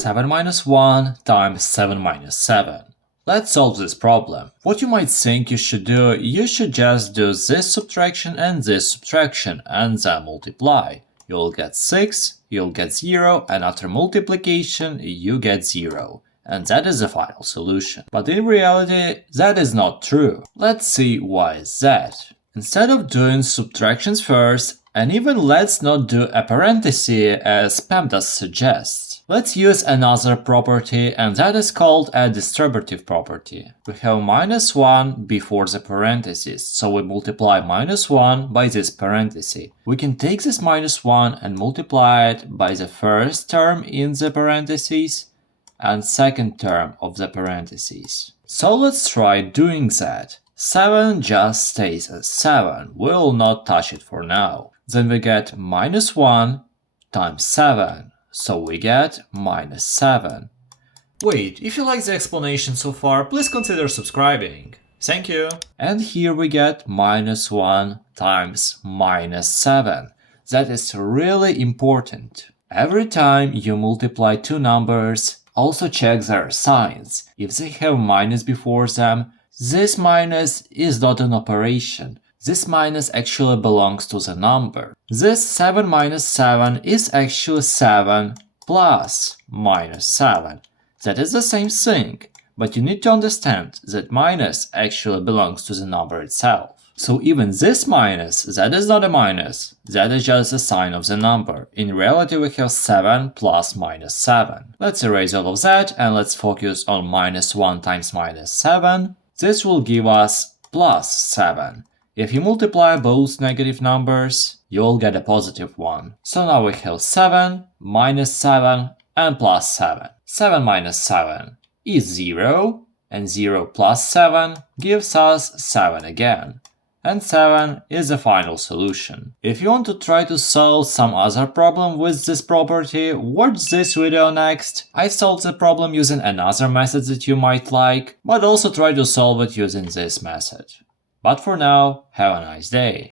7 minus 1 times 7 minus 7. Let's solve this problem. What you might think you should do, you should just do this subtraction and this subtraction and then multiply. You'll get 6, you'll get 0, and after multiplication you get 0. And that is the final solution. But in reality, that is not true. Let's see why is that. Instead of doing subtractions first, and even let's not do a parenthesis as PEMDAS suggests, let's use another property, and that is called a distributive property. We have minus 1 before the parenthesis, so we multiply minus 1 by this parenthesis. We can take this minus 1 and multiply it by the first term in the parentheses and second term of the parentheses. So let's try doing that. 7 just stays as 7, we'll not touch it for now. Then we get minus 1 times 7, so we get minus 7. Wait, if you like the explanation so far, please consider subscribing. Thank you. And here we get minus 1 times minus 7. That is really important. Every time you multiply two numbers, also check their signs. If they have minus before them, this minus is not an operation. This minus actually belongs to the number. This 7 minus 7 is actually 7 plus minus 7. That is the same thing, but you need to understand that minus actually belongs to the number itself. So even this minus, that is not a minus, that is just the sign of the number. In reality we have 7 plus minus 7. Let's erase all of that and let's focus on minus 1 times minus 7. This will give us plus 7. If you multiply both negative numbers, you'll get a positive one. So now we have 7, minus 7, and plus 7. 7 minus 7 is 0, and 0 plus 7 gives us 7 again. And 7 is the final solution. If you want to try to solve some other problem with this property, watch this video next. I solved the problem using another method that you might like, but also try to solve it using this method. But for now, have a nice day.